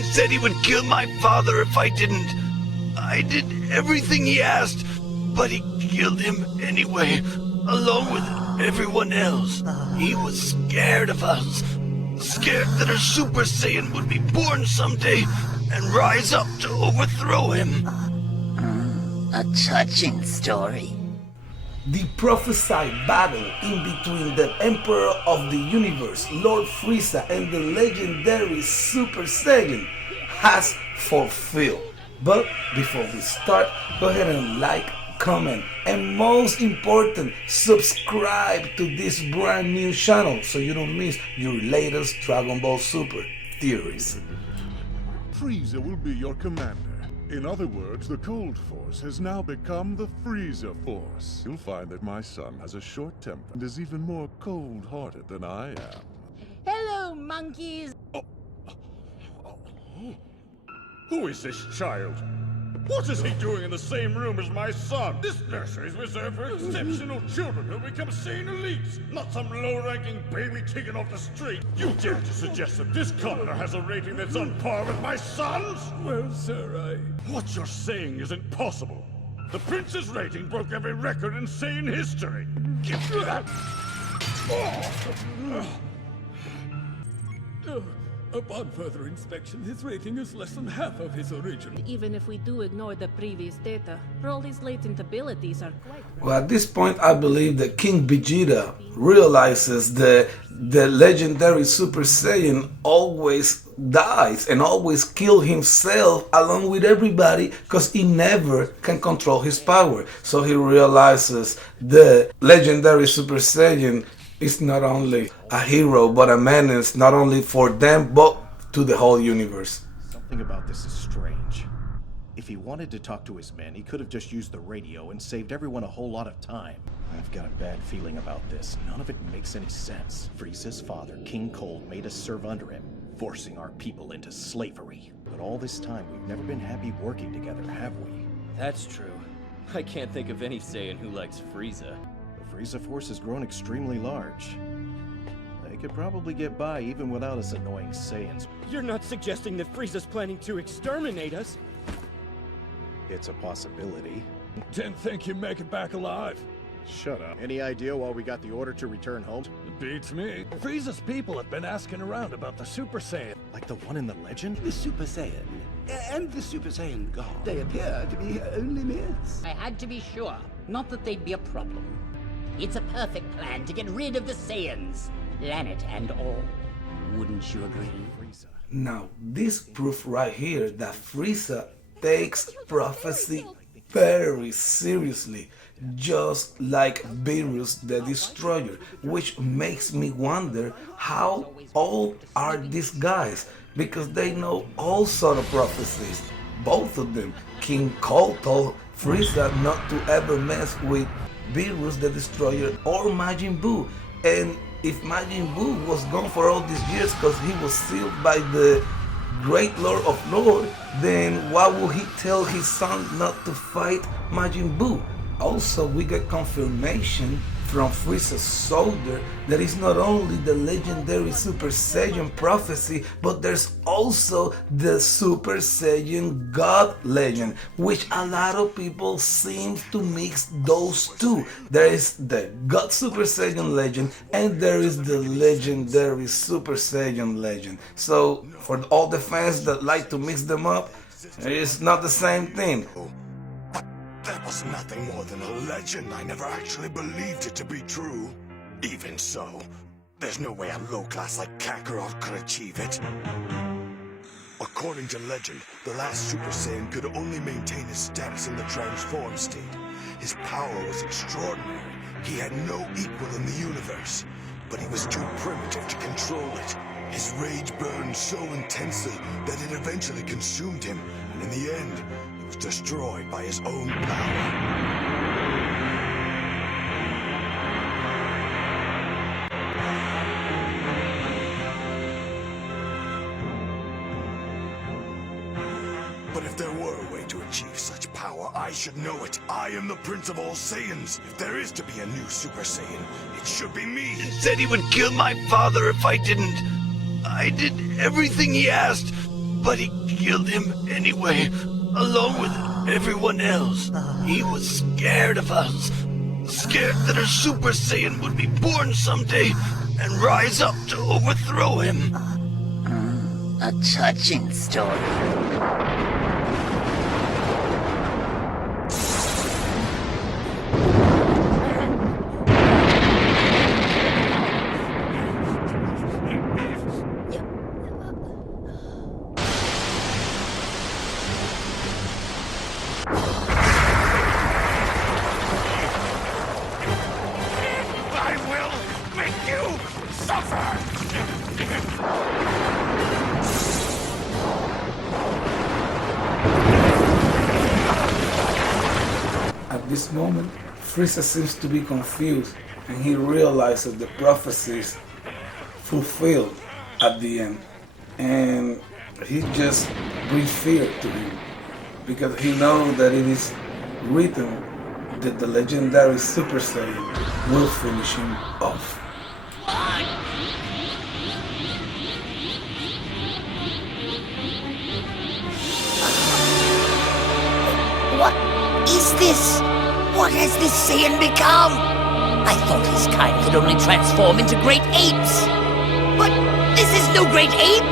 and said he would kill my father if I didn't. I did everything he asked, but he killed him anyway, along with everyone else. He was scared of us, scared that a Super Saiyan would be born someday and rise up to overthrow him. A touching story. The prophesied battle in between the Emperor of the Universe, Lord Frieza, and the legendary Super Saiyan has fulfilled. But before we start, go ahead and like, comment, and most important, subscribe to this brand new channel so you don't miss your latest Dragon Ball Super theories. Frieza will be your commander. In other words, the Cold Force has now become the Frieza Force. You'll find that my son has a short temper and is even more cold-hearted than I am. Hello, monkeys! Who is this child? What is he doing in the same room as my son? This nursery is reserved for exceptional children who become Saiyan elites, not some low-ranking baby taken off the street. You dare to suggest that this commoner has a rating that's on par with my son's? Well, sir, What you're saying isn't possible. The prince's rating broke every record in Saiyan history. Give me that! Upon further inspection, his rating is less than half of his original. Even if we do ignore the previous data, Broly's latent abilities are quite... Well, at this point, I believe that King Vegeta realizes that the legendary Super Saiyan always dies and always kills himself along with everybody because he never can control his power. So he realizes the legendary Super Saiyan is not only a hero but a menace, not only for them but to the whole universe. Something about this is strange. If he wanted to talk to his men, he could have just used the radio and saved everyone a whole lot of time. I've got a bad feeling about this. None of it makes any sense. Frieza's father, King Cold, made us serve under him, forcing our people into slavery. But all this time, we've never been happy working together, have we? That's true. I can't think of any Saiyan who likes Frieza. The Frieza force has grown extremely large. They could probably get by even without us annoying Saiyans. You're not suggesting that Frieza's planning to exterminate us? It's a possibility. Didn't think you'd make it back alive. Shut up. Any idea why we got the order to return home? It beats me. Frieza's people have been asking around about the Super Saiyan. Like the one in the legend? The Super Saiyan and the Super Saiyan God. They appear to be only myths. I had to be sure, not that they'd be a problem. It's a perfect plan to get rid of the Saiyans, planet and all. Wouldn't you agree? Now, this proof right here that Frieza takes prophecy very seriously, just like Beerus the Destroyer, which makes me wonder how old are these guys, because they know all sort of prophecies. Both of them. King Cold told Frieza not to ever mess with Beerus the Destroyer or Majin Buu, and if Majin Buu was gone for all these years because he was sealed by the Great Lord of Lord, then why would he tell his son not to fight Majin Buu? Also, we get confirmation from Frieza's soldier that it's not only the legendary Super Saiyan prophecy, but there's also the Super Saiyan God legend, which a lot of people seem to mix those two. There is the God Super Saiyan legend and there is the legendary Super Saiyan legend. So for all the fans that like to mix them up, it's not the same thing. That was nothing more than a legend. I never actually believed it to be true. Even so, there's no way a low class like Kakarot could achieve it. According to legend, the last Super Saiyan could only maintain his status in the transformed state. His power was extraordinary. He had no equal in the universe, but he was too primitive to control it. His rage burned so intensely that it eventually consumed him, and in the end, he was destroyed by his own power. But if there were a way to achieve such power, I should know it. I am the Prince of all Saiyans. If there is to be a new Super Saiyan, it should be me. He said he would kill my father if I didn't. I did everything he asked, But he killed him anyway, along with everyone else. He was scared of us. Scared that a Super Saiyan would be born someday and rise up to overthrow him. A touching story. I will make you suffer! At this moment, Frieza seems to be confused and he realizes the prophecies fulfilled at the end. And he just brings fear to him because he knows that it is written that the legendary Super Saiyan will finish him off. What is this? What has this Saiyan become? I thought his kind could only transform into great apes. But this is no great ape!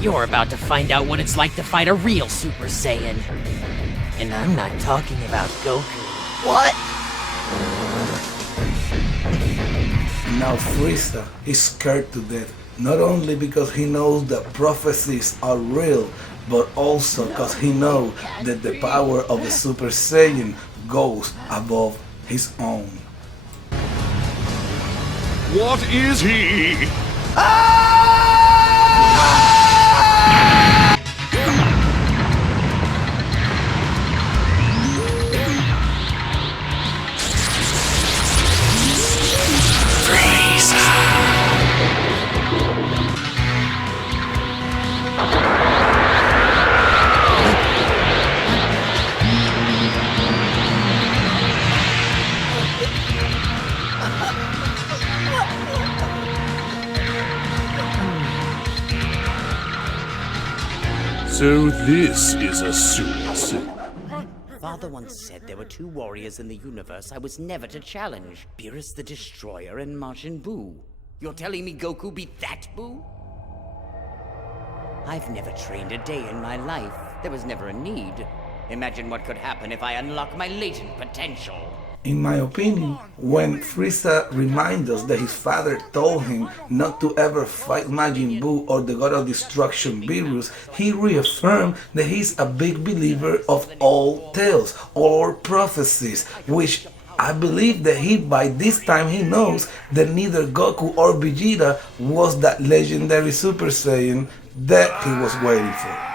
You're about to find out what it's like to fight a real Super Saiyan. And I'm not talking about Goku. What? Now Frieza is scared to death, not only because he knows that prophecies are real, but also because he knows that the power of the Super Saiyan goes above his own. What is he? So this is a Super Saiyan. Father once said there were two warriors in the universe I was never to challenge. Beerus the Destroyer and Majin Buu. You're telling me Goku beat that Buu? I've never trained a day in my life. There was never a need. Imagine what could happen if I unlock my latent potential. In my opinion, when Frieza reminds us that his father told him not to ever fight Majin Buu or the God of Destruction Beerus, he reaffirmed that he's a big believer of all tales or prophecies, which I believe that by this time he knows that neither Goku or Vegeta was that legendary Super Saiyan that he was waiting for.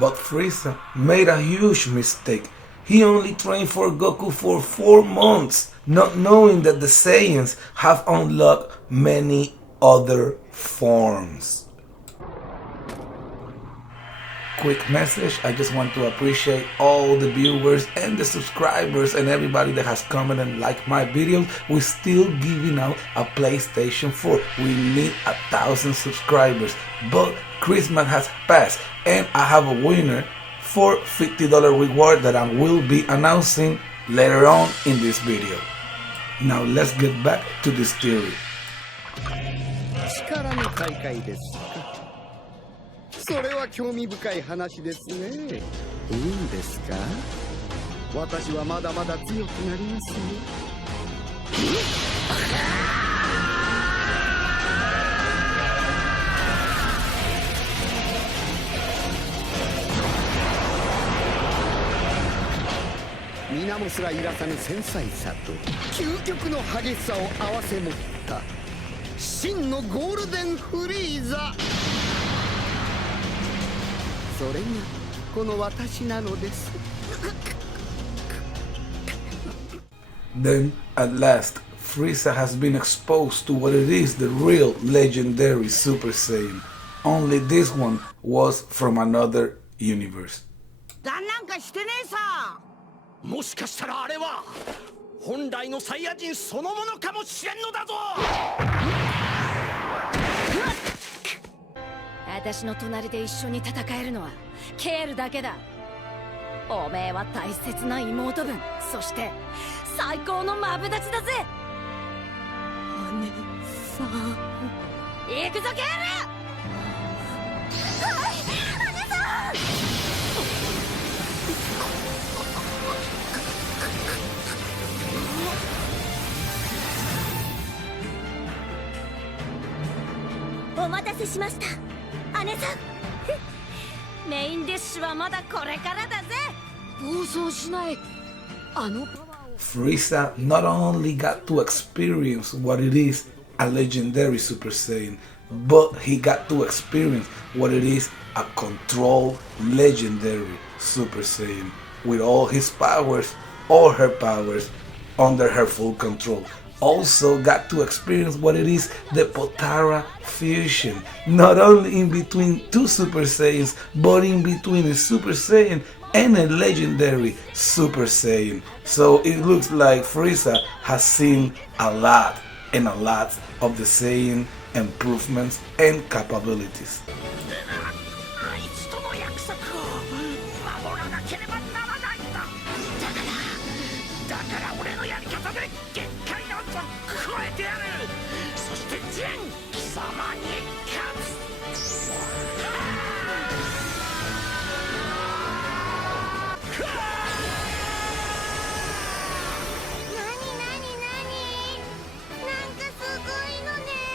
But Frieza made a huge mistake. He only trained for Goku for 4 months, not knowing that the Saiyans have unlocked many other forms. Quick message, I just want to appreciate all the viewers and the subscribers and everybody that has commented and liked my videos. We're still giving out a PlayStation 4. We need 1,000 subscribers, but Christmas has passed and I have a winner for $50 reward that I will be announcing later on in this video. Now let's get back to this theory. 力の大会ですか。それは興味深い話ですね。いいんですか？私はまだまだ強くなりますよ。皆もすらいらさぬ繊細さと究極の激しさを併せ持った真のゴールデンフリーザ。それがこの私なのです。Then, at last, Frieza has been exposed to what it is, the real legendary Super Saiyan. Only this one was from another universe. だなんかしてねえさ。もしかしたらあれは本来のサイヤ人そのものかもしれんのだぞ。私の隣で一緒に戦えるのはケールだけだ。おめえは大切な妹分、そして最高のマブダチだぜ。姉さん、行くぞケール。はい、姉さん。お待たせしました、姉さん。メインディッシュはまだこれからだぜ。暴走しない。Frieza not only got to experience what it is a legendary Super Saiyan, but he got to experience what it is a controlled legendary Super Saiyan with all his powers, all her powers under her full control. Also got to experience what it is the Potara fusion, not only in between two Super Saiyans, but in between a Super Saiyan and a legendary Super Saiyan. So it looks like Frieza has seen a lot and a lot of the Saiyan improvements and capabilities. てやる。そしてジン貴様に勝つ。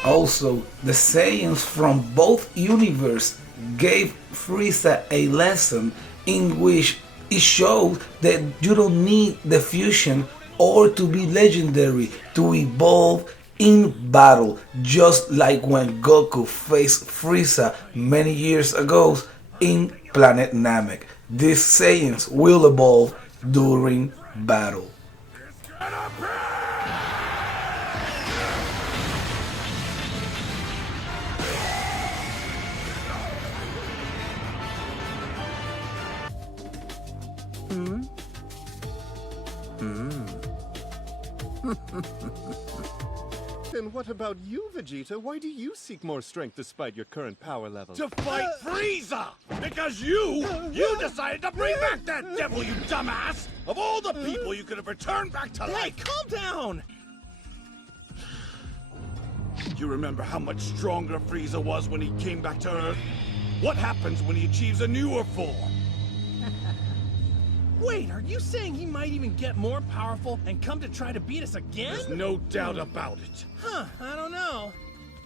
Also, the Saiyans from both universes gave Frieza a lesson in which it showed that you don't need the fusion or to be legendary to evolve in battle, just like when Goku faced Frieza many years ago in Planet Namek. These Saiyans will evolve during battle. Then what about you, Vegeta? Why do you seek more strength despite your current power level? To fight Frieza! Because you decided to bring back that devil, you dumbass! Of all the people you could have returned back to life! Hey, calm down! You remember how much stronger Frieza was when he came back to Earth? What happens when he achieves a newer form? Wait, are you saying he might even get more powerful and come to try to beat us again? There's no doubt about it. Huh, I don't know.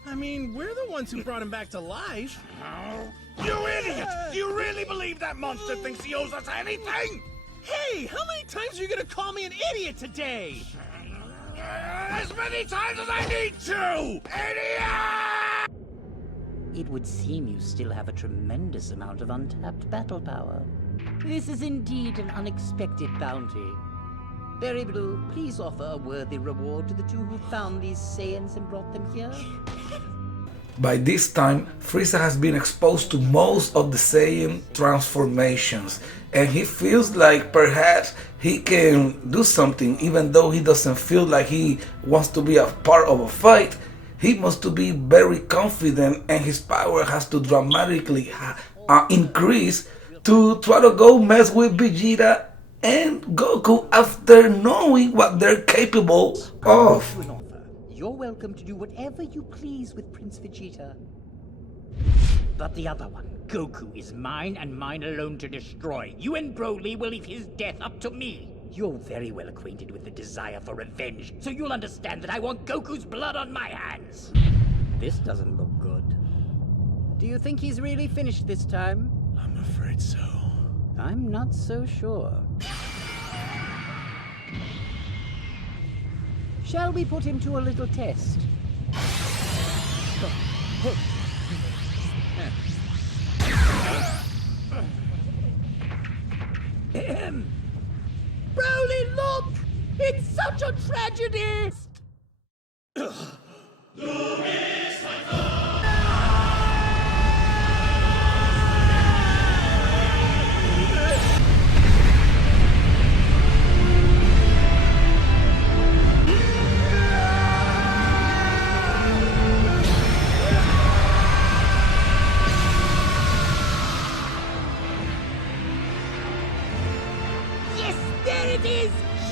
I mean, we're the ones who brought him back to life. Oh, you idiot! Do you really believe that monster thinks he owes us anything? Hey, how many times are you gonna call me an idiot today? As many times as I need to! Idiot! It would seem you still have a tremendous amount of untapped battle power. This is indeed an unexpected bounty. Berry Blue, please offer a worthy reward to the two who found these Saiyans and brought them here. By this time, Frieza has been exposed to most of the Saiyan transformations, and he feels like perhaps he can do something even though he doesn't feel like he wants to be a part of a fight. He must to be very confident, and his power has to dramatically increase to try to go mess with Vegeta and Goku after knowing what they're capable of. You're welcome to do whatever you please with Prince Vegeta. But the other one, Goku, is mine and mine alone to destroy. You and Broly will leave his death up to me. You're very well acquainted with the desire for revenge, so you'll understand that I want Goku's blood on my hands. This doesn't look good. Do you think he's really finished this time? I'm afraid so. I'm not so sure. Shall we put him to a little test? Broly, look! It's such a tragedy!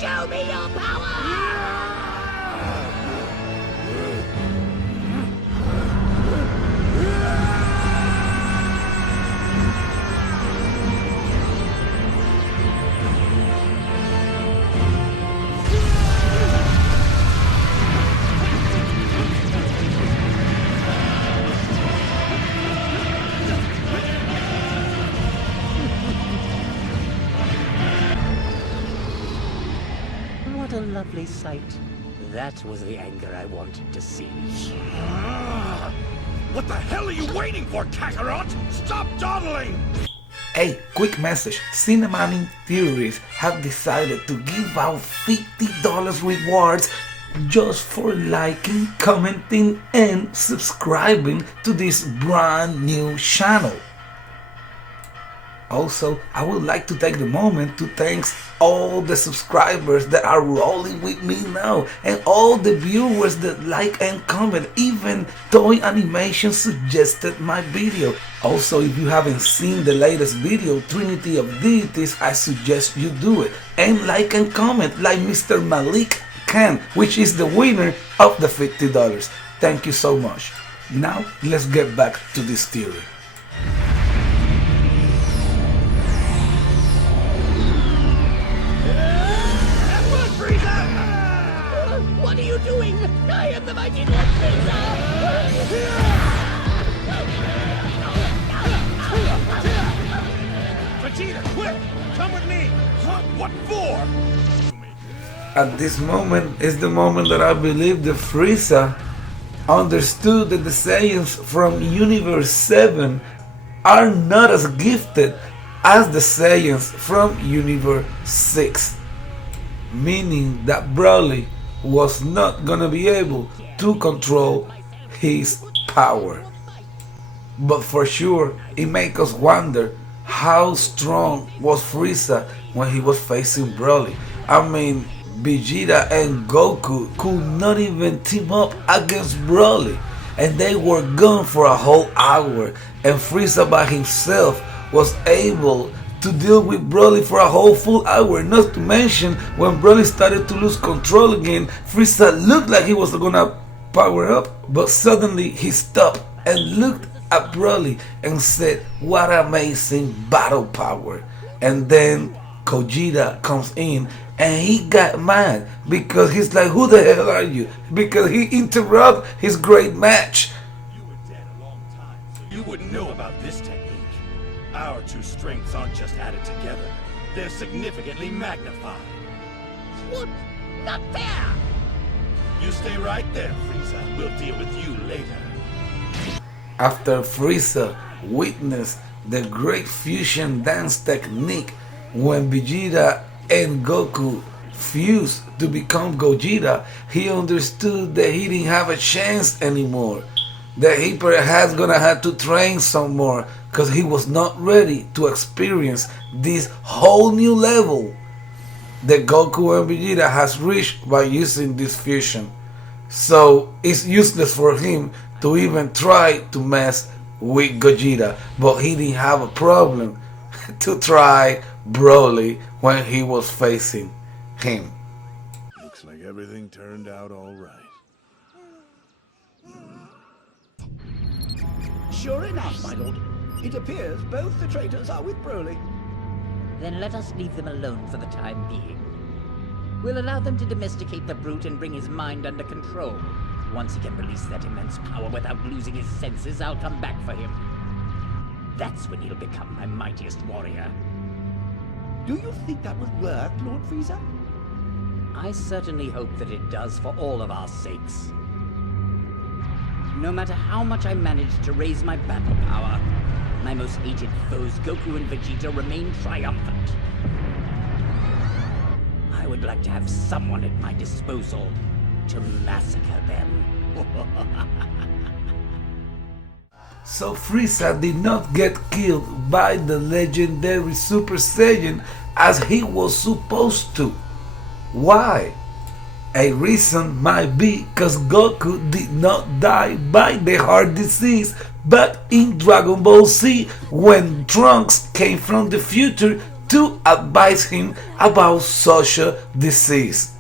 Show me your power! What a lovely sight. That was the anger I wanted to see. What the hell are you waiting for, Kakarot? Stop dawdling! Hey, quick message. Cinematic Theories have decided to give out $50 rewards just for liking, commenting, and subscribing to this brand new channel. Also, I would like to take the moment to thank all the subscribers that are rolling with me now, and all the viewers that like and comment. Even Toy Animation suggested my video. Also, if you haven't seen the latest video, Trinity of Deities, I suggest you do it. And like and comment like Mr. Malik Khan, which is the winner of the $50. Thank you so much. Now, let's get back to this theory. What are you doing? I am the mighty Lord Frieza! Vegeta, quick! Come with me! Huh? What for? At this moment is the moment that I believe that Frieza understood that the Saiyans from Universe 7 are not as gifted as the Saiyans from Universe 6. Meaning that Broly was not gonna be able to control his power. But for sure, it makes us wonder how strong was Frieza when he was facing Broly. I mean, Vegeta and Goku could not even team up against Broly, and they were gone for a whole hour, and Frieza by himself was able to deal with Broly for a whole full hour. Not to mention, when Broly started to lose control again, Frieza looked like he was gonna power up, but suddenly he stopped and looked at Broly and said, "What amazing battle power." And then Gogeta comes in and he got mad because he's like, "Who the hell are you?" Because he interrupted his great match. You were dead a long time, so you wouldn't know about this technique. Our two strengths aren't just added together. They're significantly magnified. What? Not fair! You stay right there, Frieza. We'll deal with you later. After Frieza witnessed the great fusion dance technique when Vegeta and Goku fused to become Gogeta, he understood that he didn't have a chance anymore. That he perhaps gonna have to train some more because he was not ready to experience this whole new level that Goku and Vegeta has reached by using this fusion. So it's useless for him to even try to mess with Gogeta, but he didn't have a problem to try Broly when he was facing him. Looks like everything turned out all right. Sure enough, my lord. It appears both the traitors are with Broly. Then let us leave them alone for the time being. We'll allow them to domesticate the brute and bring his mind under control. Once he can release that immense power without losing his senses, I'll come back for him. That's when he'll become my mightiest warrior. Do you think that will work, Lord Frieza? I certainly hope that it does for all of our sakes. No matter how much I manage to raise my battle power, my most hated foes, Goku and Vegeta, remain triumphant. I would like to have someone at my disposal to massacre them. So Frieza did not get killed by the legendary Super Saiyan as he was supposed to. Why? A reason might be because Goku did not die by the heart disease back in Dragon Ball Z when Trunks came from the future to advise him about such a disease.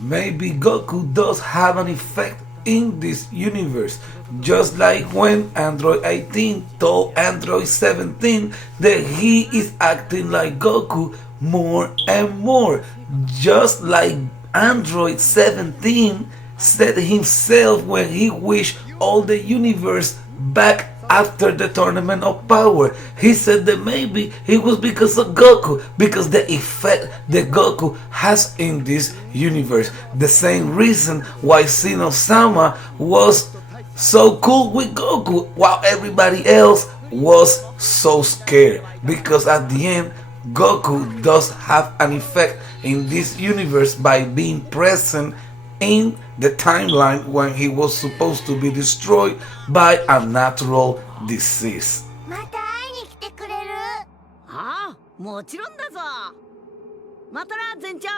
Maybe Goku does have an effect in this universe, just like when Android 18 told Android 17 that he is acting like Goku more and more, just like Android 17 said himself when he wished all the universe back after the Tournament of Power. He said that maybe it was because of Goku, because the effect that Goku has in this universe. The same reason why Sino-sama was so cool with Goku while everybody else was so scared, because at the end Goku does have an effect in this universe by being present in the timeline when he was supposed to be destroyed by a natural disease. また会いに来てくれる？ああ、もちろんだぞ。またな、船長。